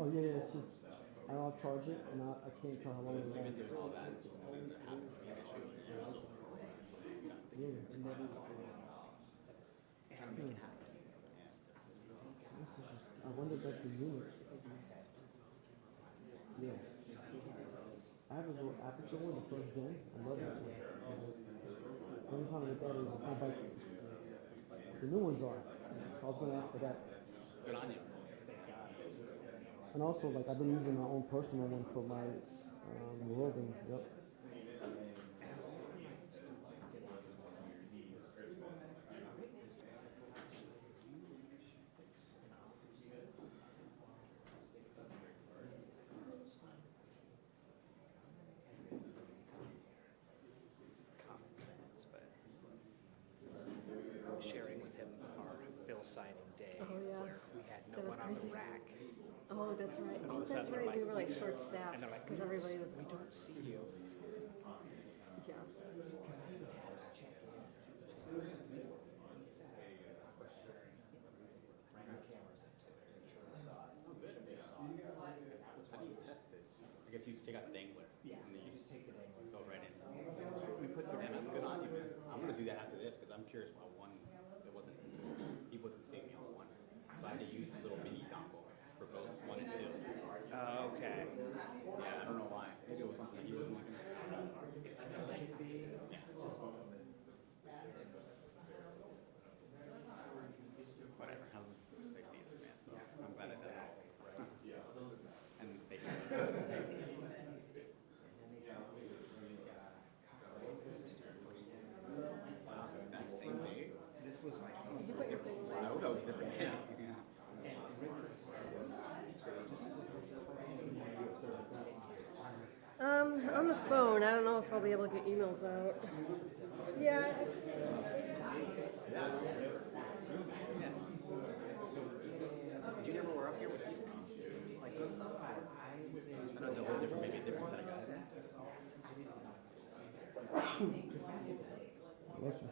Oh yeah, yeah. It's just I'll charge it, and I can't tell how long it lasts. Doing all that, and then there happens to be an issue. You're still Yeah. trying to make it happen. I wonder if that's the unit. Yeah. I have a little aperture one, the first gen. I love that one. The only problem with that is it's not like the new ones are. So I was gonna ask for that. Good on you. And also, like I've been using my own personal one for my roving. Yep. Common sense, but sharing with him our bill signing day Oh, yeah. where we had no That was one on the crazy. rack. Oh, that's right. And all Oh, of a that's sudden they're right. We were like "We- short staffed and they're like, because everybody was we don't see you. Yeah. How do you test it? I guess you just take out the dangler. Yeah. And then you just take the dangler, go right in. We put the man, that's good on you, man. I'm gonna do that after this because I'm curious why one it wasn't he wasn't seeing me on one. So I had to use the little mini dongle for both 1 and 2. Okay. Yeah, I don't know why. Maybe it was something that he wasn't looking at. Whatever. How's this? They see this man, so I'm glad I did it. And they that same day. This was like Did you put your face in? no, that was a different man. On the phone. I don't know if I'll be able to get emails out. Yeah. You never were up here with these like this? I know it's a little different, maybe a different set of guys. Bless you.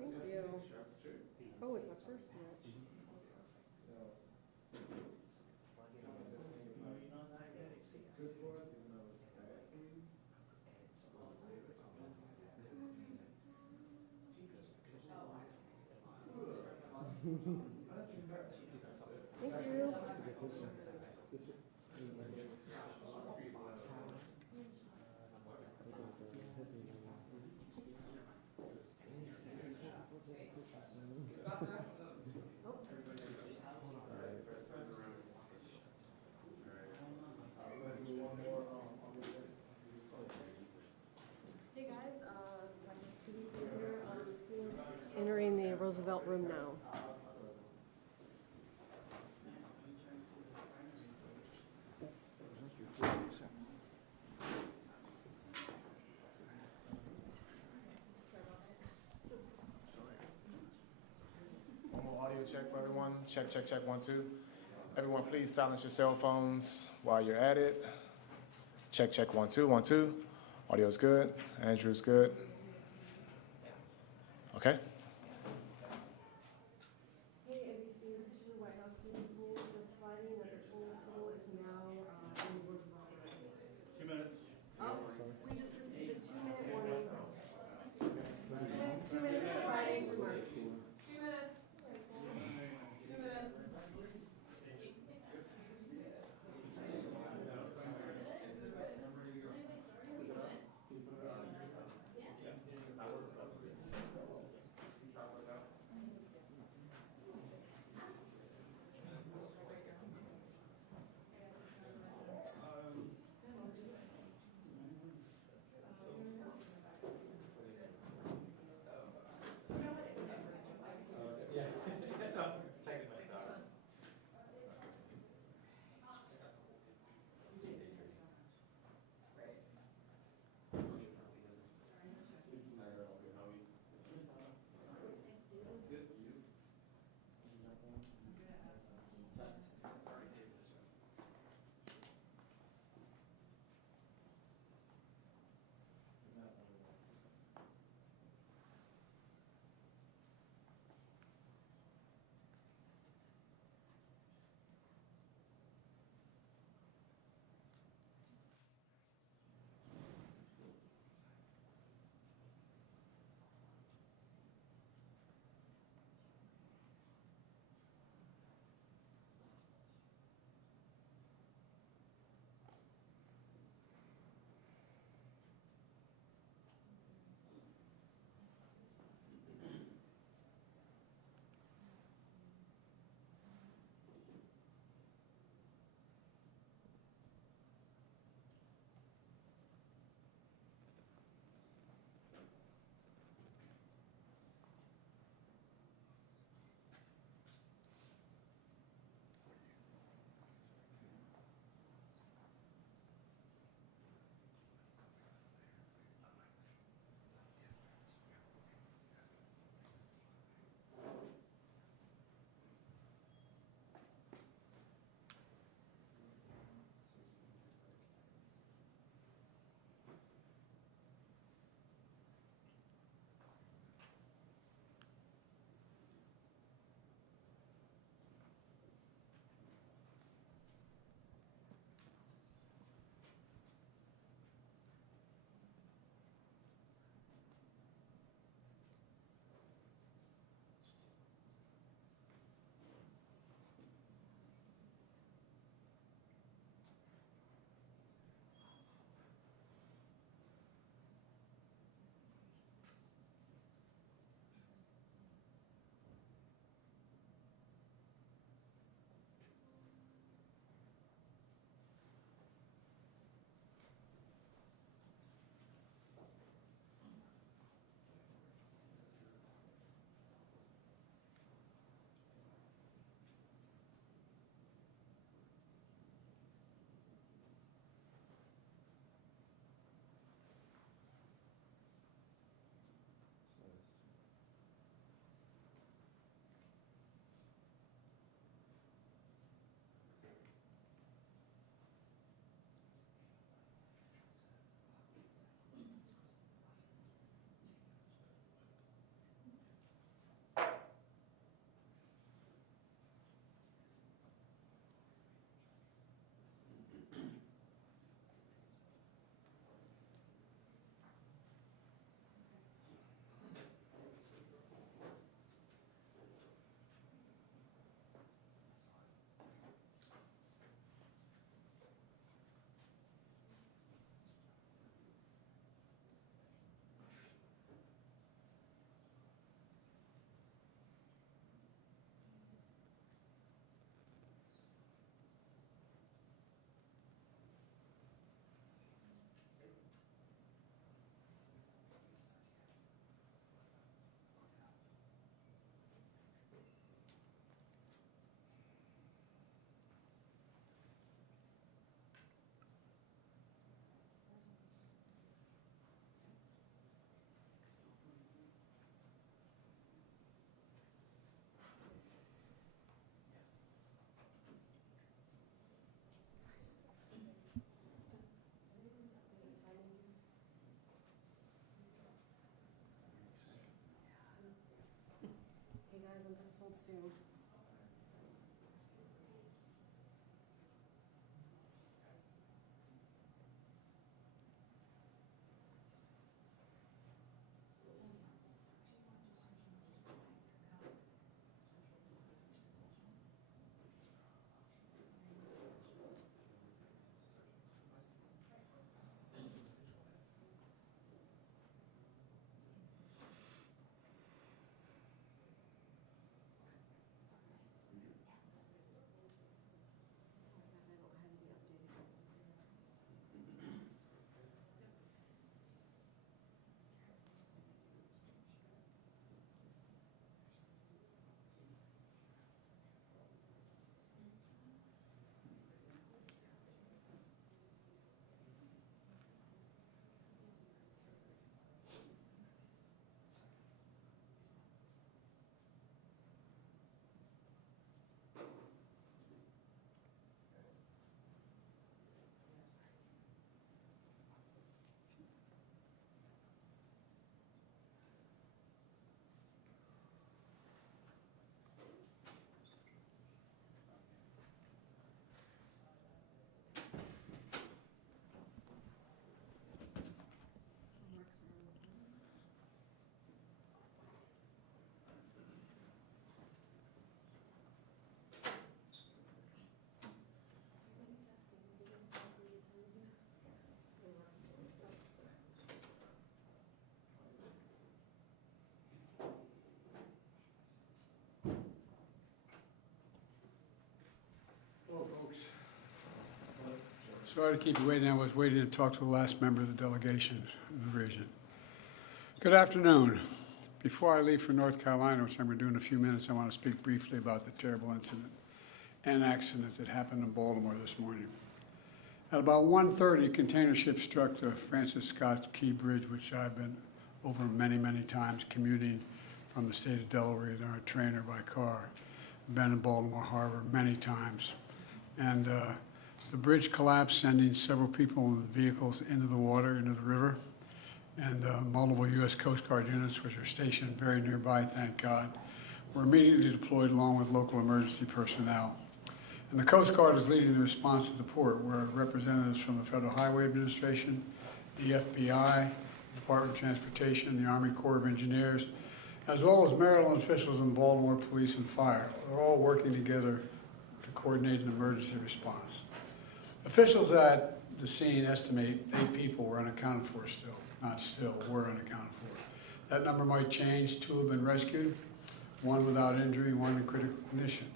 Thank you. Oh, it's a first match. Thank you. Hey guys, nice to meet you here. Who's entering the Roosevelt Room now? One more audio check for everyone. Check, check, check, 1, 2. Everyone, please silence your cell phones while you're at it. Check, check, 1, 2, 1, 2. Audio's good. Andrew's good. Okay. Hey NBC, this is your White House TV pool. Just finding that the full pool is now in the Roosevelt Room. 2 minutes. Oh, we just received a 2-minute warning. 2 minutes to Friday's remarks. 2 minutes. 2 minutes. soon. Hello, folks. Sorry to keep you waiting. I was waiting to talk to the last member of the delegation in the region. Good afternoon. Before I leave for North Carolina, which I'm going to do in a few minutes, I want to speak briefly about the terrible incident and accident that happened in Baltimore this morning. At about 1:30, a container ship struck the Francis Scott Key Bridge, which I've been over many, many times commuting from the state of Delaware either on a train or by car. I've been in Baltimore Harbor many times. And the bridge collapsed, sending several people and vehicles into the water, into the river. And multiple U.S. Coast Guard units, which are stationed very nearby, thank God, were immediately deployed along with local emergency personnel. And the Coast Guard is leading the response to the port, where representatives from the Federal Highway Administration, the FBI, the Department of Transportation, the Army Corps of Engineers, as well as Maryland officials and Baltimore Police and Fire, are all working together to coordinate an emergency response. Officials at the scene estimate 8 people were unaccounted for still. Not still, were unaccounted for. That number might change. 2 have been rescued, 1 without injury, 1 in critical condition.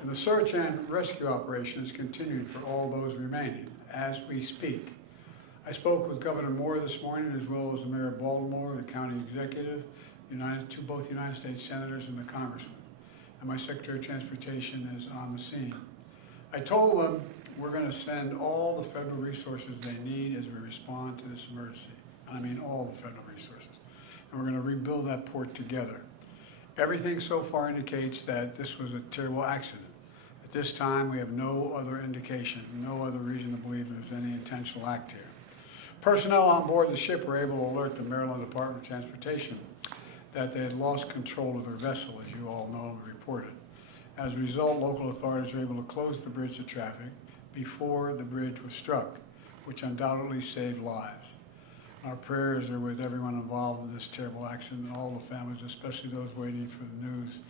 And the search and rescue operation is continuing for all those remaining as we speak. I spoke with Governor Moore this morning, as well as the Mayor of Baltimore, the county executive, both United States senators and the congressman. And my Secretary of Transportation is on the scene. I told them we're going to send all the federal resources they need as we respond to this emergency. And I mean all the federal resources. And we're going to rebuild that port together. Everything so far indicates that this was a terrible accident. At this time, we have no other indication, no other reason to believe there's any intentional act here. Personnel on board the ship were able to alert the Maryland Department of Transportation that they had lost control of their vessel, as you all know and reported. As a result, local authorities were able to close the bridge to traffic before the bridge was struck, which undoubtedly saved lives. Our prayers are with everyone involved in this terrible accident and all the families, especially those waiting for the news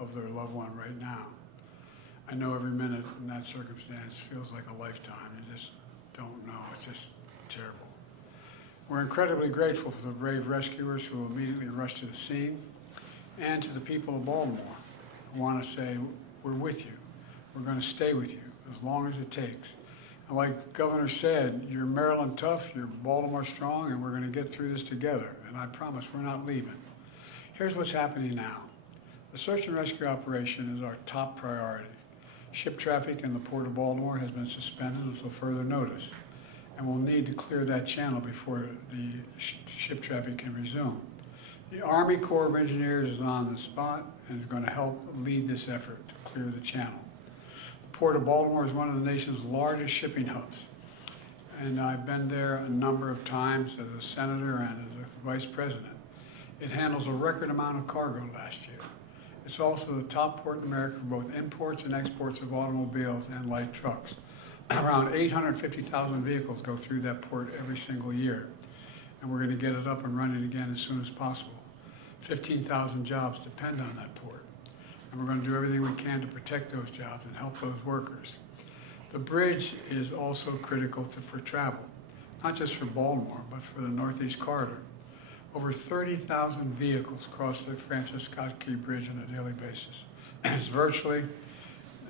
of their loved one right now. I know every minute in that circumstance feels like a lifetime. You just don't know. It's just terrible. We're incredibly grateful for the brave rescuers who immediately rushed to the scene, and to the people of Baltimore. I want to say we're with you. We're going to stay with you as long as it takes. And like the governor said, you're Maryland tough, you're Baltimore strong, and we're going to get through this together. And I promise we're not leaving. Here's what's happening now. The search and rescue operation is our top priority. Ship traffic in the Port of Baltimore has been suspended until further notice, and we'll need to clear that channel before the ship traffic can resume. The Army Corps of Engineers is on the spot and is going to help lead this effort to clear the channel. The Port of Baltimore is one of the nation's largest shipping hubs, and I've been there a number of times as a senator and as a vice president. It handles a record amount of cargo last year. It's also the top port in America for both imports and exports of automobiles and light trucks. Around 850,000 vehicles go through that port every single year, and we're going to get it up and running again as soon as possible. 15,000 jobs depend on that port, and we're going to do everything we can to protect those jobs and help those workers. The bridge is also critical for travel, not just for Baltimore, but for the Northeast Corridor. Over 30,000 vehicles cross the Francis Scott Key Bridge on a daily basis. It's virtually,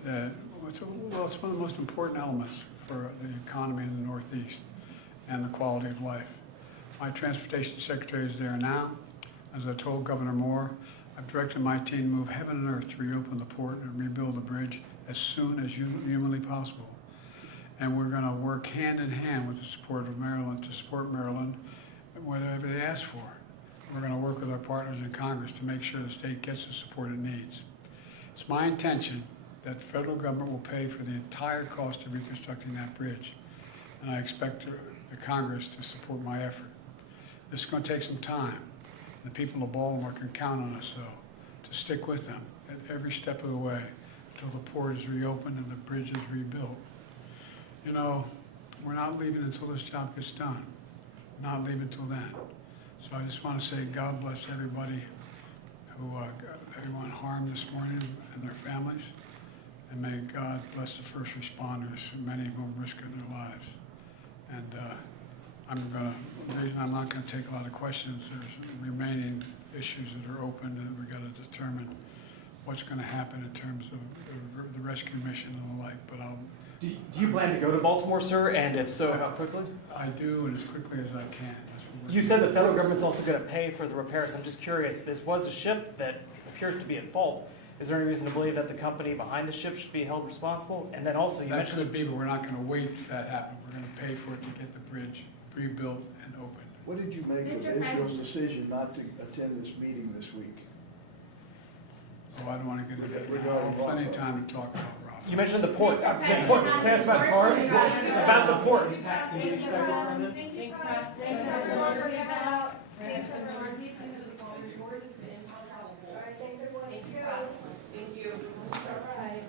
it's one of the most important elements for the economy in the Northeast and the quality of life. My transportation secretary is there now. As I told Governor Moore, I've directed my team to move heaven and earth to reopen the port and rebuild the bridge as soon as humanly possible. And we're going to work hand in hand with the support of Maryland to support Maryland whatever they ask for. We're going to work with our partners in Congress to make sure the state gets the support it needs. It's my intention that the federal government will pay for the entire cost of reconstructing that bridge, and I expect the Congress to support my effort. This is going to take some time. The people of Baltimore can count on us, though, to stick with them at every step of the way until the port is reopened and the bridge is rebuilt. You know, we're not leaving until this job gets done. Not leaving until then. So I just want to say God bless everybody who got everyone harmed this morning and their families. And may God bless the first responders, many of whom risking their lives. And the reason I'm not going to take a lot of questions, there's remaining issues that are open, and we've got to determine what's going to happen in terms of the rescue mission and the like. But Do you plan to go to Baltimore, sir? And if so, how quickly? I do, and as quickly as I can. You said the federal government's also going to pay for the repairs. I'm just curious, this was a ship that appears to be at fault. Is there any reason to believe that the company behind the ship should be held responsible? And then also, you mentioned... That could be, but we're not going to wait for that to happen. We're going to pay for it to get the bridge rebuilt and opened. What did you make of Israel's decision not to attend this meeting this week? Oh, I don't want to get into that. I have plenty of time to talk about Rob. You mentioned the port. The port. Can I ask about cars? About the port. Thanks for everyone. Thank you. Thank you. All right.